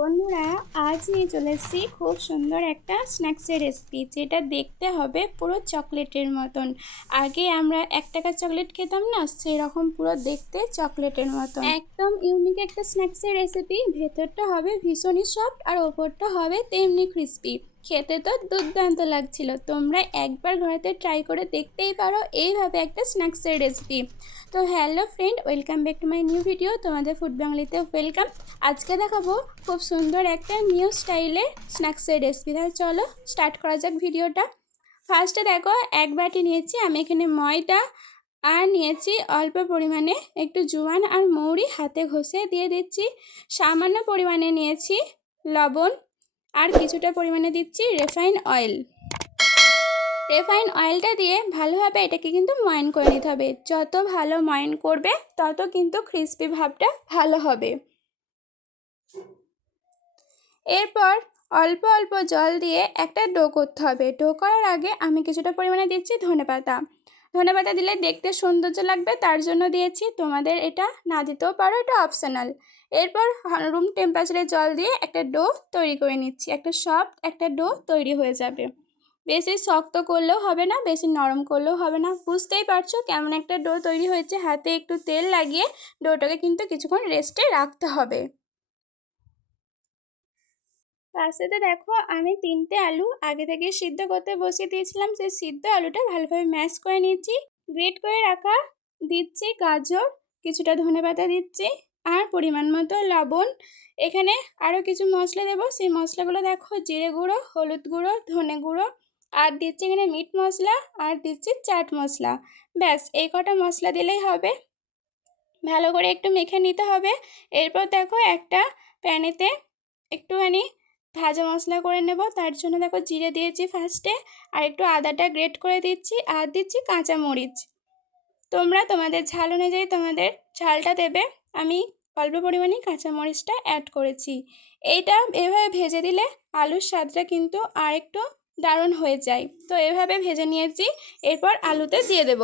বন্ধুরা, আজ নিয়ে চলে এসেছি খুব সুন্দর একটা স্ন্যাক্সের রেসিপি যেটা দেখতে হবে পুরো চকলেটের মতন। আগে আমরা এক টাকার চকলেট খেতাম না, সেরকম পুরো দেখতে চকলেটের মতন। একদম ইউনিক একটা স্ন্যাক্সের রেসিপি ভেতরটা হবে ভীষণই সফট আর ওপরটা হবে তেমনি ক্রিস্পি খেতে তো দুর্দান্ত লাগছিল। তোমরা একবার ঘরেতে ট্রাই করে দেখতেই পারো এইভাবে একটা স্ন্যাক্সের রেসিপি তো hello friend welcome back to my new video তোমাদের ফুড বাংলিতে ওয়েলকাম আজকে দেখাবো খুব সুন্দর একটা নিউ স্টাইলের স্ন্যাক্সের রেসিপি তাহলে চলো স্টার্ট করা যাক ভিডিওটা ফার্স্টে দেখো, এক বাটি নিয়েছি, আমি এখানে ময়দা আর নিয়েছি অল্প পরিমাণে একটু জোয়ান আর মৌরি হাতে ঘষে দিয়ে দিচ্ছি। সামান্য পরিমাণে নিয়েছি লবণ আর কিছুটা পরিমাণে দিচ্ছি রিফাইন অয়েল। রেফাইন অয়েলটা দিয়ে ভালোভাবে এটাকে কিন্তু ময়ন করে নিতে হবে। যত ভালো ময়ন করবে, তত কিন্তু ক্রিস্পি ভাবটা ভালো হবে। এরপর অল্প অল্প জল দিয়ে একটা ডো করতে হবে। ডো করার আগে আমি কিছুটা পরিমাণে দিচ্ছি ধনে পাতা ধনে পাতা দিলে দেখতে সৌন্দর্য লাগবে, তার জন্য দিয়েছি তোমাদের এটা। না দিতেও পারো, এটা অপশনাল এরপর রুম টেম্পারেচারে জল দিয়ে একটা ডো তৈরি করে নিচ্ছি। একটা সফট একটা ডো তৈরি হয়ে যাবে। বেশি শক্ত করলেও হবে না, বেশি নরম করলেও হবে না। বুঝতেই পারছ কেমন একটা ডো তৈরি হয়েছে। হাতে একটু তেল লাগিয়ে ডোটাকে কিন্তু কিছুক্ষণ রেস্টে রাখতে হবে। তার সাথে দেখো, আমি তিনটে আলু আগে থেকে সিদ্ধ করতে বসিয়ে দিয়েছিলাম। সেই সিদ্ধ আলুটা ভালোভাবে ম্যাশ করে নিয়েছি। গ্রেট করে রাখা দিচ্ছি গাজর, কিছুটা ধনে পাতা দিচ্ছি আর পরিমাণ মতো লবণ। এখানে আরও কিছু মশলা দেবো। সেই মশলাগুলো দেখো, জিরে গুঁড়ো, হলুদ গুঁড়ো, ধনে গুঁড়ো আর দিচ্ছি এখানে মিট মশলা আর দিচ্ছি চাট মশলা। ব্যাস, এই কটা মশলা দিলেই হবে। ভালো করে একটু মেখে নিতে হবে। এরপর দেখো একটা প্যানেতে একটুখানি ভাজা মশলা করে নেব। তার জন্য দেখো জিরে দিয়েছি ফার্স্টে আর একটু আদাটা গ্রেট করে দিচ্ছি, আর দিচ্ছি কাঁচা মরিচ। তোমরা তোমাদের ঝাল অনুযায়ী তোমাদের ঝালটা দেবে। আমি অল্প পরিমাণে কাঁচামরিচটা অ্যাড করেছি। এইটা এভাবে ভেজে দিলে আলুর স্বাদটা কিন্তু আর একটু দারুণ হয়ে যায়। তো এভাবে ভেজে নিয়েছি, এরপর আলুতে দিয়ে দেব।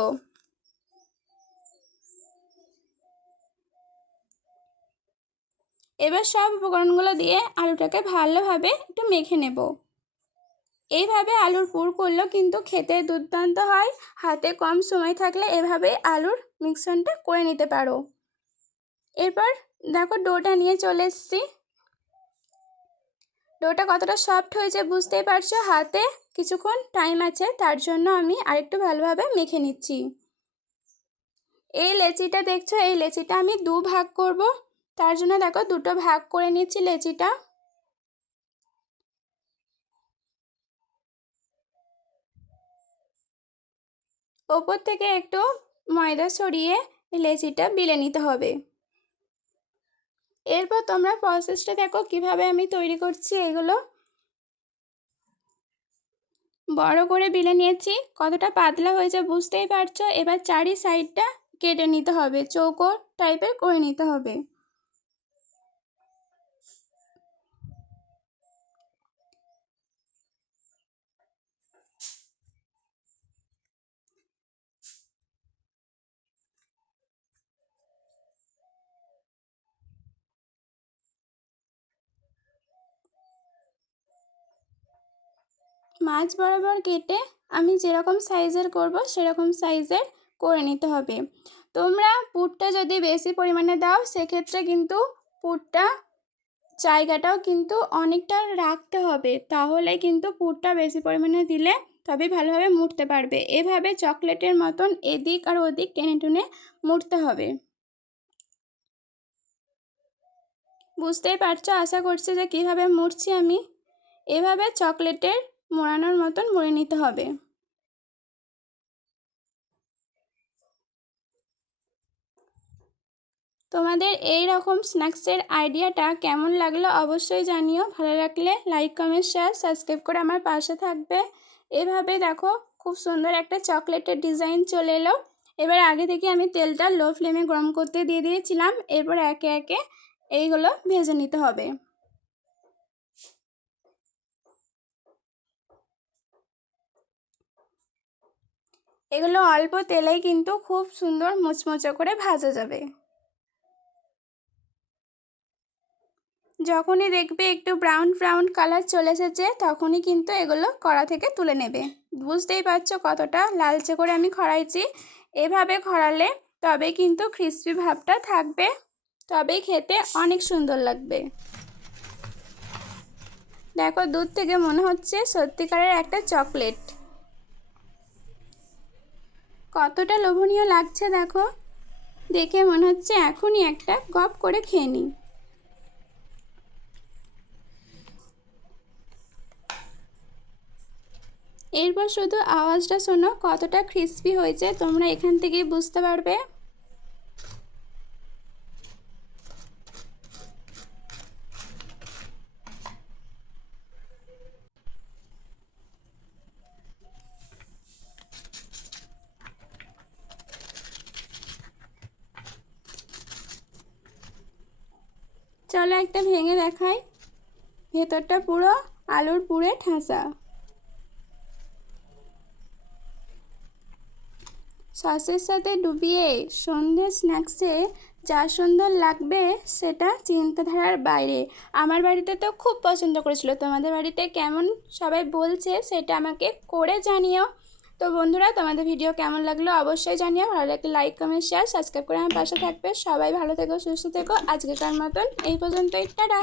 এবার সব উপকরণগুলো দিয়ে আলুটাকে ভালোভাবে একটু মেখে নেব। এইভাবে আলুর পুর করলেও কিন্তু খেতে দুর্দান্ত হয়। হাতে কম সময় থাকলে এভাবে আলুর মিক্সনটা করে নিতে পারো। এরপর দেখো ডোটা নিয়ে চলে এসছি। ডোটা কতটা সফট হয়েছে বুঝতেই পারছ? হাতে কিছুক্ষণ টাইম আছে, তার জন্য আমি আরেকটু ভালোভাবে মেখে নিচ্ছি। এই লেচিটা দেখছ? এই লেচিটা আমি দু ভাগ করব। তার জন্য দেখো দুটো ভাগ করে নিচ্ছি লেচিটা। ওপর থেকে একটু ময়দা সরিয়ে লেচিটা বিলে নিতে হবে। এরপর তোমরা প্রসেসটা দেখো কীভাবে আমি তৈরি করছি এগুলো। বড় করে বিলে নিয়েছি, কতটা পাতলা হয়েছে বুঝতেই পারছ? এবার চারি সাইডটা কেটে নিতে হবে চৌকো টাইপের করে নিতে হবে। মাছ বরাবর কেটে আমি যেরকম সাইজের করব, সেরকম সাইজের করে নিতে হবে। তোমরা পুরটা যদি বেশি পরিমাণে দাও, সেক্ষেত্রে কিন্তু পুরটা জায়গাটাও কিন্তু অনেকটা রাখতে হবে। তাহলে কিন্তু পুরটা বেশি পরিমাণে দিলে তবে ভালোভাবে মুড়তে পারবে। এভাবে চকলেটের মতন এদিক আর ওদিক টেনে টেনে মুড়তে হবে। বুঝতেই পারছ? আশা করছি যে কীভাবে মুড়ছি আমি? এভাবে চকলেটের মোড়ানোর মতন মুড়ে নিতে হবে। তোমাদের এই রকম স্ন্যাক্সের আইডিয়াটা কেমন লাগল অবশ্যই জানিও। ভালো লাগলে লাইক, কমেন্ট, শেয়ার, সাবস্ক্রাইব করে আমার পাশে থাকবে। এভাবে দেখো খুব সুন্দর একটা চকলেটের ডিজাইন চলে এলো। এবার আগে থেকে আমি তেলটা লো ফ্লেমে গরম করতে দিয়ে দিয়েছিলাম। এরপর একে একে এইগুলো ভেজে নিতে হবে। এগুলো অল্প তেলেই কিন্তু খুব সুন্দর মুচমুচে করে ভাজা যাবে। যখনই দেখবে একটু ব্রাউন ব্রাউন কালার চলে এসেছে, তখনই কিন্তু এগুলো কড়া থেকে তুলে নেবে। বুঝতেই পারছ কতটা লালচে করে আমি খড়াইছি। এভাবে খড়ালে তবে কিন্তু ক্রিসপি ভাবটা থাকবে, তবেই খেতে অনেক সুন্দর লাগবে। দেখো দুধ থেকে মনে হচ্ছে সত্যিকারের একটা চকলেট। কতটা লোভনীয় লাগছে দেখো। দেখে মনে হচ্ছে এখনই একটা গপ করে খেয়ে নিই। এরপর শুধু আওয়াজটা শোনো, কতটা ক্রিস্পি হয়েছে, তোমরা এখান থেকেই বুঝতে পারবে। চলো একটা ভেঙে দেখাই। ভেতরটা পুরো আলুর পুরে ঠাসা। সসের সাথে ডুবিয়ে সন্ধ্যে স্ন্যাক্সে যা সুন্দর লাগবে সেটা চিন্তাধারার বাইরে। আমার বাড়িতে তো খুব পছন্দ করেছিল। তোমাদের বাড়িতে কেমন সবাই বলছে সেটা আমাকে করে জানিও। তো বন্ধুরা, তোমাদের ভিডিও কেমন লাগল অবশ্যই জানিও। ভালো লাগলে লাইক কমেন্ট শেয়ার সাবস্ক্রাইব করে আমার পাশে থাকবে। সবাই ভালো থেকো, সুস্থ থেকো। আজকে তার মতন এই পর্যন্তই। টাটা!